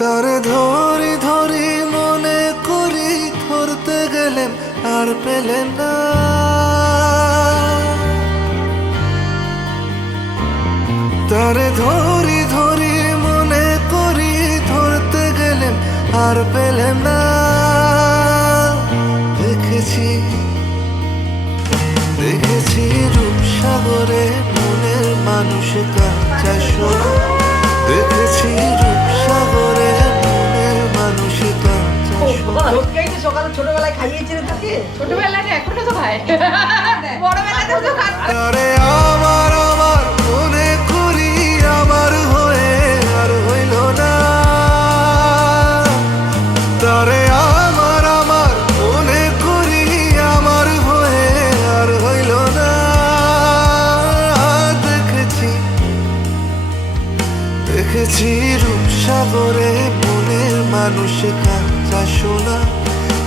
তারে ধরি ধরি মনে করি, ধরতে গেলেন আর পেলেন না। তারে ধরি ধরি মনে করি, ধরতে গেলেন আর পেলেন না। দেখেছি দেখেছি রূপসাগরে মনের মানুষ কাঁচা সোনা। দেখেছি রূপসাগরে মনের মানুষ কাঁচা সোনা। সকালে ছোটবেলায় খাইয়েছিল তোকে? ছোটবেলায় এখনো তো খায়, বড়বেলাতেও তো খায়। তারে আমার আমার মনে করি, আমার হয়ে আর হইল না। তারে আমার আমার মনে করি, আমার হয়ে আর হইল না। দেখেছি দেখেছি রূপসাগরে মনের মানুষ কাঁচা সোনা।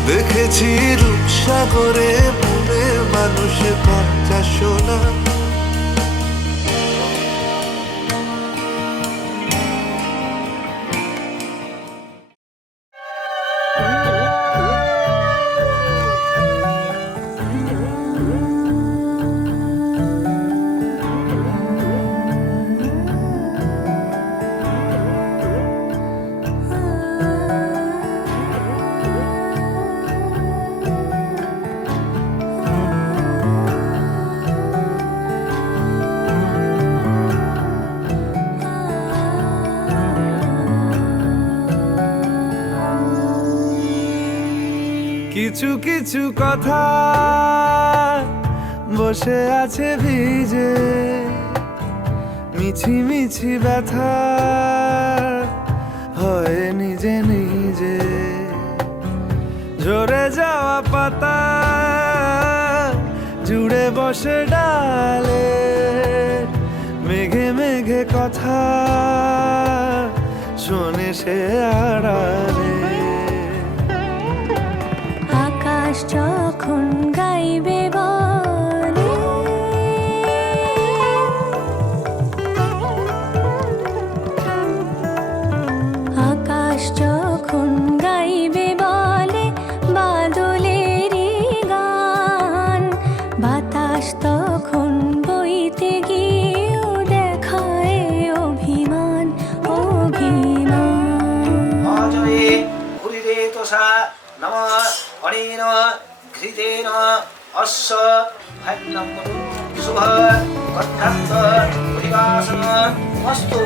দেখেছি রূপসাগরে মনের মানুষ কাঁচা সোনা। কিছু কিছু কথা বসে আছে ভিজে, মিছি মিছি ব্যথা হয় নিজে নিজে। ঝরে যাওয়া পাতা জুড়ে বসে ডালে, মেঘে মেঘে কথা শোনে সে আড়ালে। আকাশ যখন গাইবে বলে, আকাশ যখন গাইবে বলে বাদলেরই গান, বাতাস তখন বইতে গিয়েও দেখায় অভিমান অভিমান। অজয়ে উরিরে তোষা নম অনেন ঘৃতেন অশ্ব ভান্নম শুভ কর্থার্থ পরিবাসন মস্তু।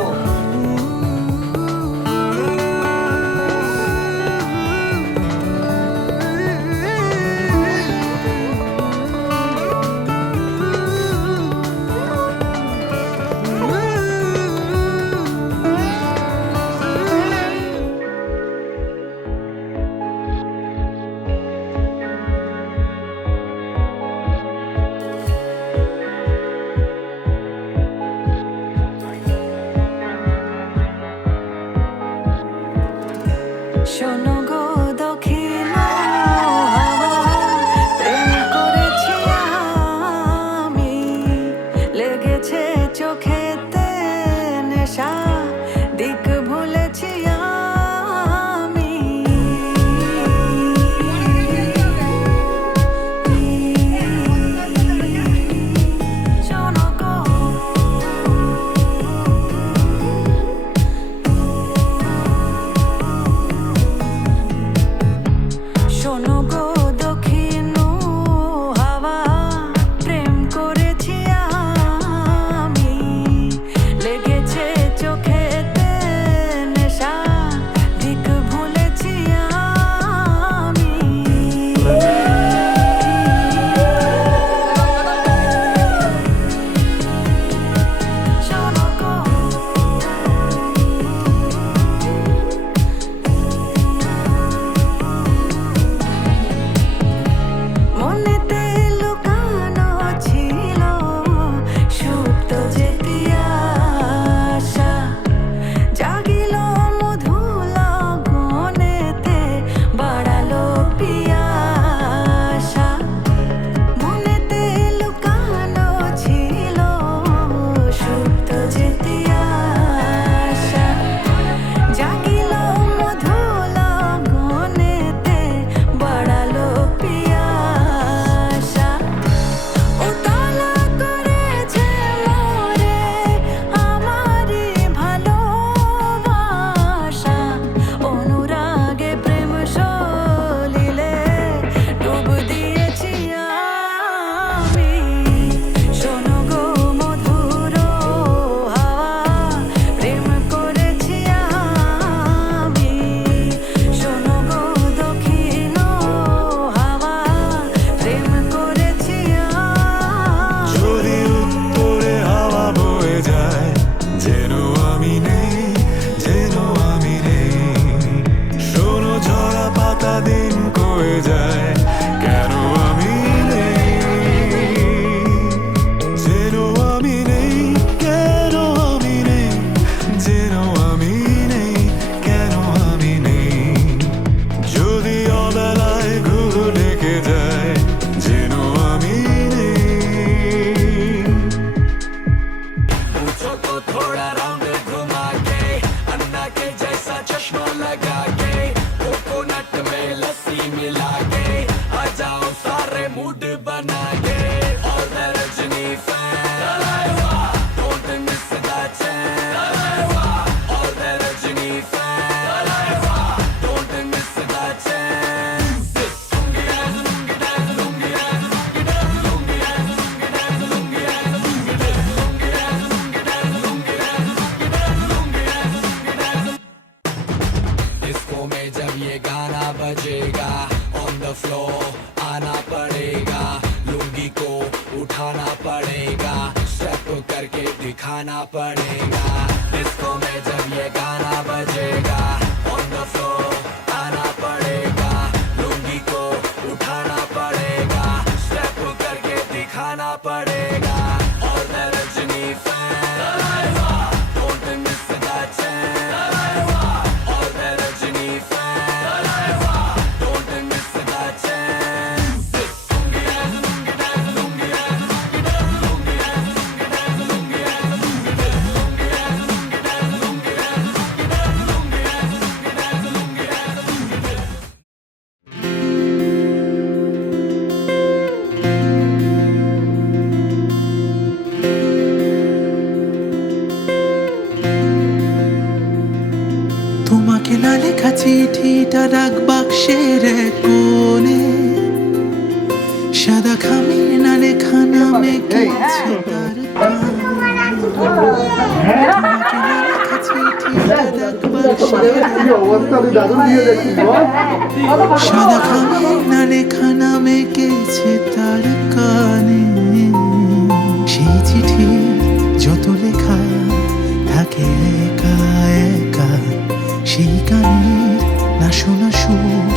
मूड बना के और मैं Rajni fan don't miss the chance और मैं Rajni fan don't miss the chance disco में जब ये गाना बजेगा ऑन द फ्लोर आना पड़ेगा लुंगी को उठाना पड़ेगा स्टेप करके दिखाना पड़ेगा डिस्को में जब ये गाना बजेगा ऑन द फ्लोर आना पड़ेगा लुंगी को उठाना पड़ेगा स्टेप करके दिखाना पड़ेगा और मैं Rajni fan don't miss the chance और मैं Rajni fan don't miss the chance তোমাকে না লেখা চিঠিটা রাখ বাক্সের এক কোণে সাদা খামের না লেখা নামে কিছু তার তোমাকে না লেখা চিঠিটা রাখ বাক্সের সাদা খামের না লেখা নামে গেছে তার কানে সেই চিঠি যত লেখা থাকে একা একা সেই গানের না শোনা সুর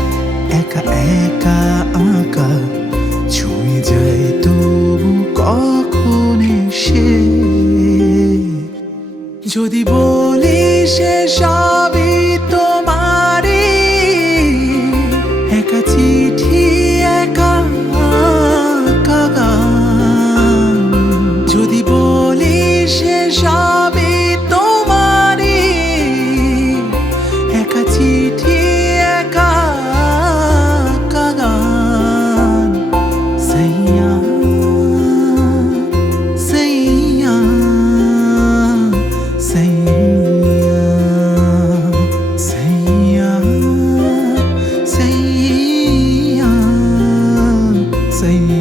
একা একা আঁকা ছুঁয়ে যায় তবু কখন এসে যদি বলি সে সবই তোমারই একা চিঠি একা গান যদি বলি সে সবই তোমারই একা চিঠি একা গান সাইয়া সাইয়া সাইয়া সাইয়া সাইয়া সাইয়া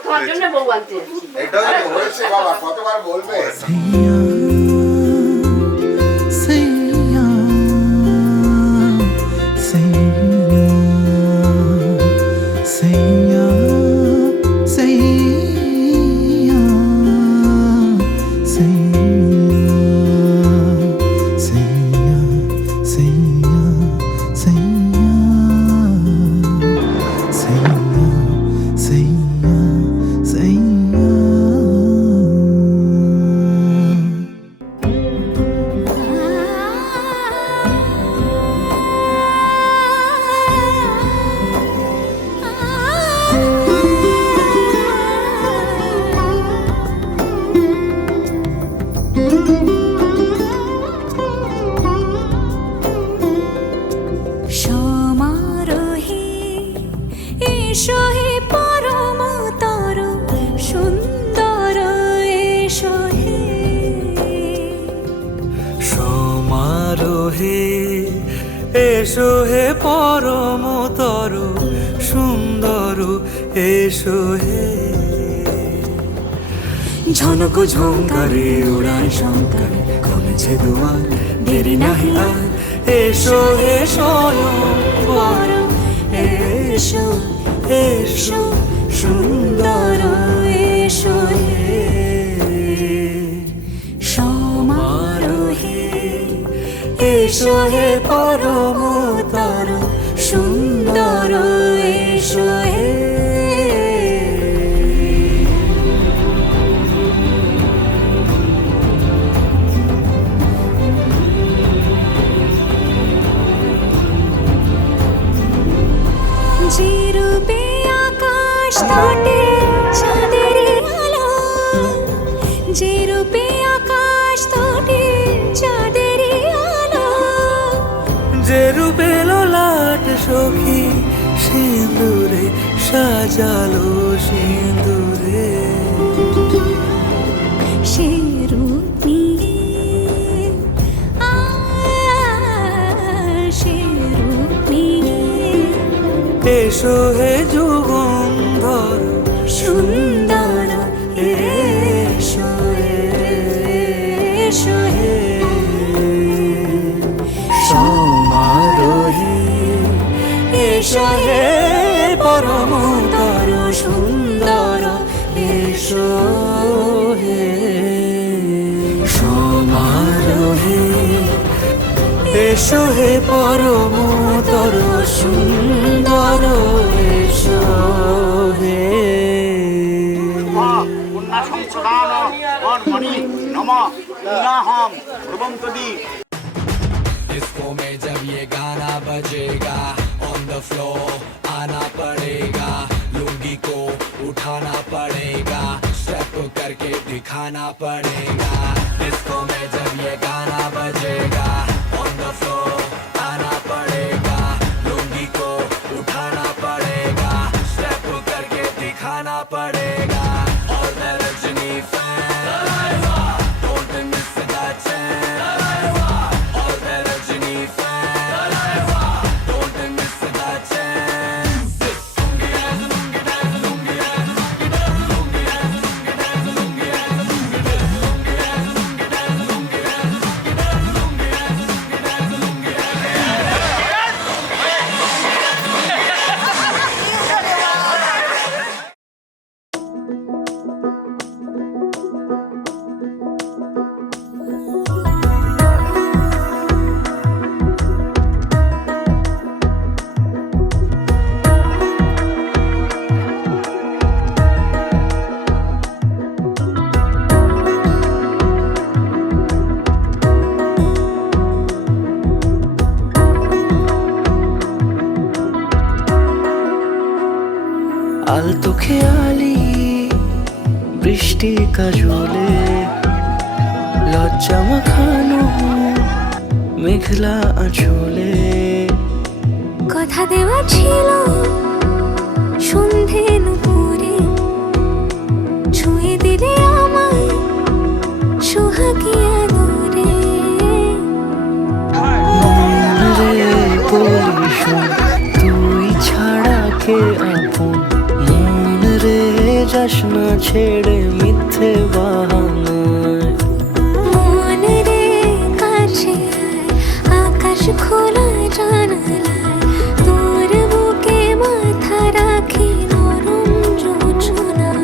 তোমার জন্য বউ আনতে যাচ্ছি। এটাও তো হয়েছে বাবা, কতবার বলবে? এসো হে পরমতর সুন্দর এসো হে ঝনক ঝঙ্কারে উড়ায় শঙ্কর খুলেছে দুয়ার দেরি নাহি আর এসো হে স্বয়ং বর এসো এসো সুন্দর এসো হে সমারোহে এসো হে পরমতর সুন্দর এসো হে সাজালো সিঁদুরে সে রূপ নিয়ে সে রূপ নিয়ে এসো হে যুগন্ধর সুন্দর এসো এসো হে সমারোহে এসো হে পরমতর সুন্দর এসো হে সমারোহে এসো হে পরমতর সুন্দর এসো হে डिस्को में जब ये गाना बजेगा ऑन द फ्लोर आना पड़ेगा लुंगी को उठाना पड़ेगा स्टेप करके दिखाना पड़ेगा डिस्को में जब ये गाना बजेगा ऑन द फ्लोर आना पड़ेगा लुंगी को उठाना पड़ेगा स्टेप करके दिखाना पड़ेगा और मैं Rajni fan don't miss the chance और मैं Rajni fan don't miss the chance আলতো খেয়ালি বৃষ্টি কাজলে লজ্জা মাখানো মেঘলা আঁচলে কথা দেওয়া ছিল সন্ধে নুপুরে ছুঁয়ে দিলে আমায় সোহাগী আদরে রে বলি শোন তুই ছাড়া কে আপন মন রে যাস না ছেড়ে মিথ্যে বাহানায় মন রে কাছে আয়, আকাশ খোলা জানালায় তোর বুকে মাথা রাখি নরম যোজনায়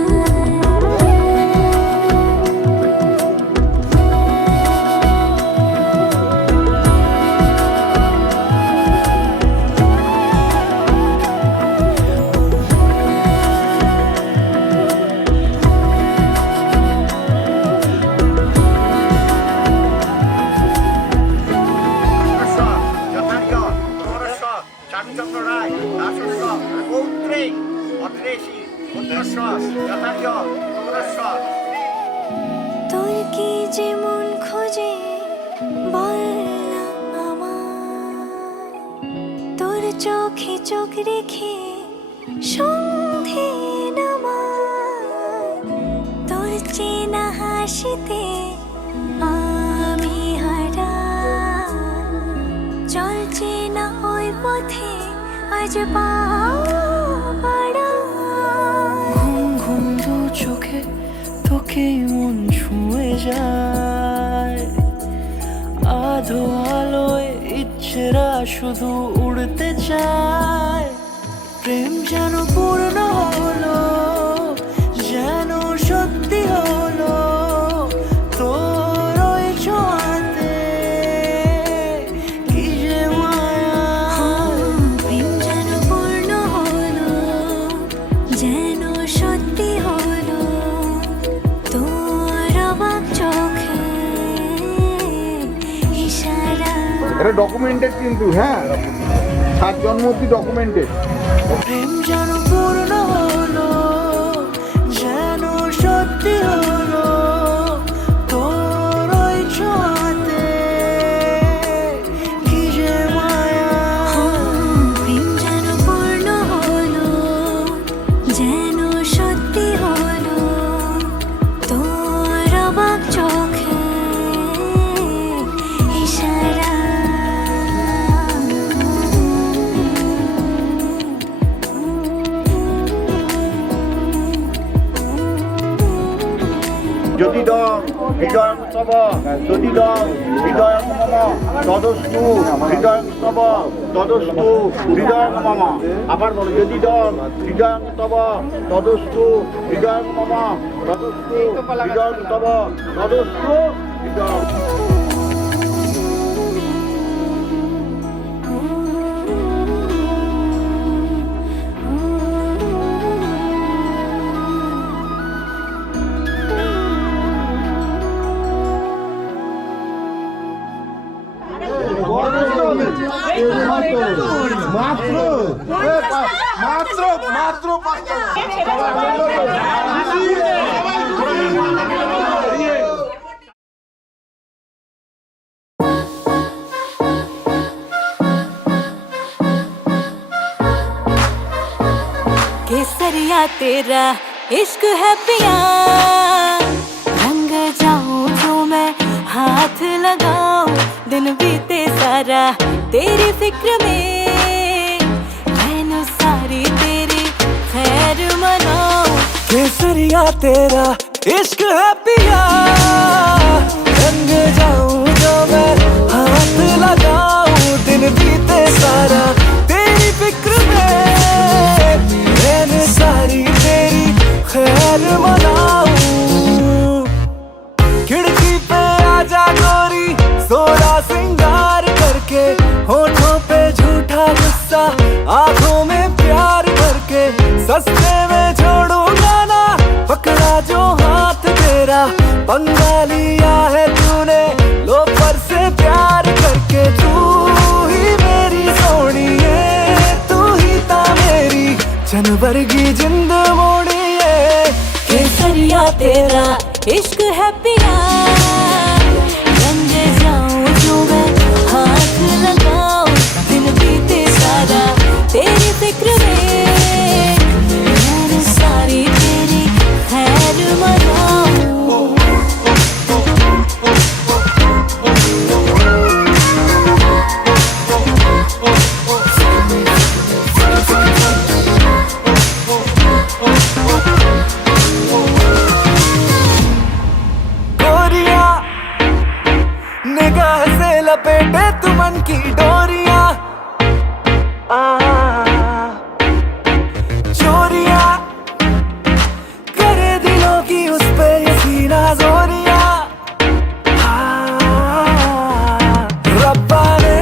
চারুচন্দ্র রায় দাসস্ব কৌত্রিক অদ্রেশী পুত্রস্ব যথার্য পুরস্ব তোর কি যে মন খোঁজে বল না আমায় তোর চোখে চোখ রেখে সন্ধে নামায় তোর চেনা হাসিতে আমি হারাই চল চেনা ওই পথে আজ পা ঘুম ঘুম দু চোখে তোকে মন ছুঁয়ে যায় আধো আলোয় ইচ্ছেরা শুধু উড়তে চায় প্রেম যেন পূর্ণ হলো যেন সত্যি হলো তোর ওই ছোঁয়াতে কি যে মায়া প্রেম যেন পূর্ণ হলো যেন সত্যি হলো তোর অবাক চোখে ইশারা এটা ডকুমেন্টেড কিন্তু হ্যাঁ 7 জন্ম অব্দি ডকুমেন্টেড প্রেম যেন পূর্ণ হলো যেন সত্যি হলো তোর ওই ছোঁয়াতে কি যে মায়া প্রেম যেন পূর্ণ হলো যদি দম হৃদয়ং স্তব যদি দম হৃদয়ং মম তদস্তু হৃদয়ং স্তব তদস্তু হৃদয়ং মম। আবার বলো, যদি দম হৃদয়ং স্তব তদস্তু হৃদয়ং মম তদস্তু হৃদয়ং স্তব তদস্তু হৃদয়ং। মাত্র মাত্র মাত্র केसरिया तेरा इश्क है पिया, रंग जाऊं जो मैं हाथ लगाऊं, दिन बीते सारा तेरी फिक्र में, मैनू सारी तेरी खैर मनाऊं। केसरिया तेरा इश्क है पिया, रंग जाऊं जो मैं हाथ लगाऊं, दिन बीते सारा तेरी फिक्र में, मैंने सारी तेरी खैर मनाऊं। खिड़की पे आजा गोरी सोरा सिंगार करके, होठों पे झूठा गुस्सा आंखों में प्यार करके, सस्ते में छोड़ूंगा ना पकड़ा जो हाथ तेरा, पंगा लिया है तूने लोफर से प्यार करके। तू ही मेरी सोनी है, तू ही ता मेरी जनवर की जिंद मोड़ी है। केसरिया तेरा इश्क है पिया, रंग जाऊं जो मैं हाथ लगाऊं, दिन बीते सारा तेरी फिक्र में, मैंने सारी तेरी खैर मनाऊं। गोरिया निगाह से लपेटे तुमन की डोरिया, चोरिया करे दिलों की उस पे ये सीना जोरिया। रब्बा ने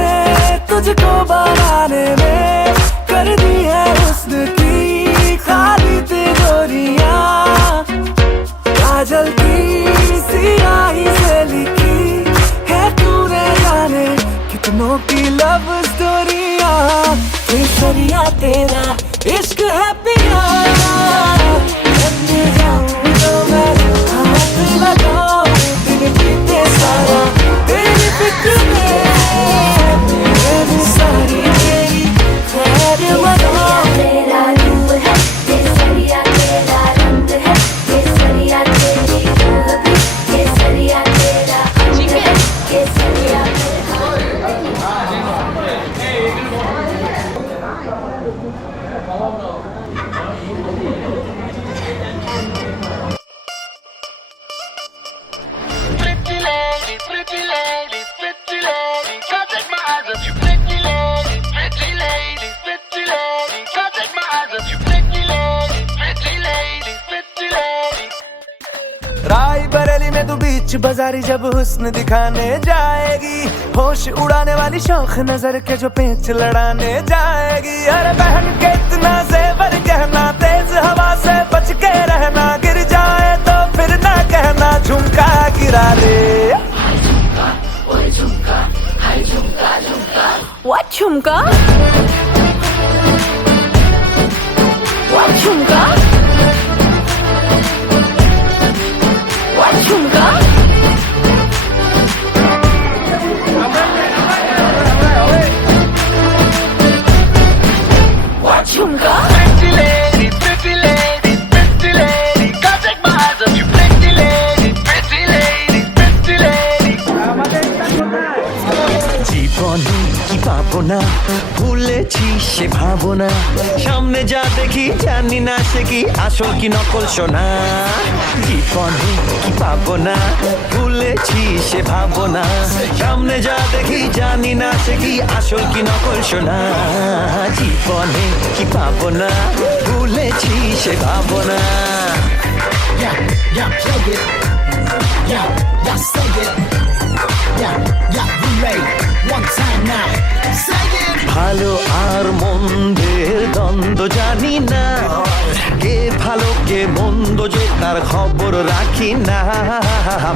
तुझको बनाने में कर दी है हुस्न की खाली तिजोरियां, काजल की सियाही से लिखी है तूने जाने कितनों की लव स्टोरियां। केसरिया तेरा इश्क है पिया, रंग जाऊं जो मैं हाथ लगाऊं, दिन बीते सारा तेरी फिक्र में, मेरी सारी तेरी खैर मनाऊं। तेरा रूप है केसरिया, तेरा रंग है केसरिया, तेरी रूह भी केसरिया, तेरा अंग है केसरिया। Pretty lady, pretty lady, pretty lady, can't take my eyes off you. Pretty lady, pretty lady, pretty lady, can't take my eyes off you. Pretty lady, pretty lady, pretty lady. Rae Bareli में तू बीच बाजारी जब हुस्न दिखाने जाएगी, होश उड़ाने वाली शौक नजर के जो पेंच लड़ाने जाएगी। अरे बहन के इतना जेवर गहना, तेज हवा से बच के रहना, गिर जाए तो फिर ना कहना झुमका गिरा ले। What झुमका? What झुमका? What झुमका? What झुमका? Pretty lady, pretty lady, pretty lady, can't take my eyes off you. Pretty lady, pretty lady, pretty lady. জীবনে কি পাবো না ভুলে ভুলেছি সে ভাবনা সামনে যা দেখি জানি না সে কি আসল কি নকল সোনা জীবনে কি পাবো না ভুলেছি সে ভাবনা সামনে যা দেখি জানি না সে কি আসল কি নকল সোনা জীবনে কি পাবো না ভুলেছি সে ভাবনা Yeah, yeah, play it. Yeah, yeah, say it. Yeah, yeah, relay. One time now. Say it. ভালো আর মন্দের দ্বন্দ্ব জানি না কে ভালো কে মন্দ যে তার খবর রাখি না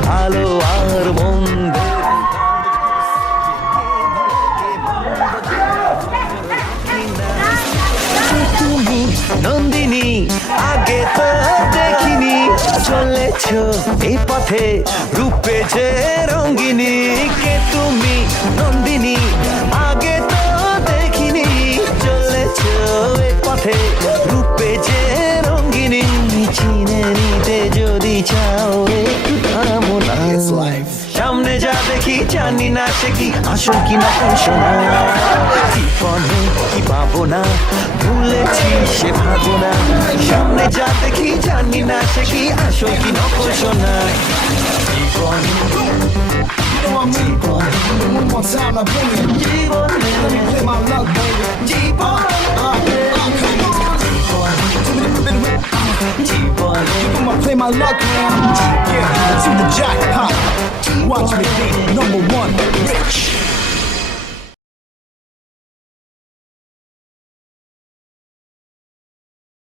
ভালো আর মন্দের তুমি নন্দিনী আগে তো দেখিনি চলেছ এই পথে রূপে যে রঙ্গিনী কে তুমি নন্দিনী আগে তো দেখিনি চলেছ এই পথে রূপে যে রঙ্গিনী চিনে নিতে যদি চাও একটু থামো না সামনে যা দেখি জানি না সে কি আসল কি নকল সোনা জীবনে কি পাবো না ভুলেছি সে ভাবো না সামনে যা দেখি জানি না সে কি আসল কি নকল সোনা জীবনে One more time, I bring it. জীবনে Let me play my luck, baby. জীবনে জীবনে I'ma play my luck, man. Yeah, to the jackpot. Watch me be number one, rich.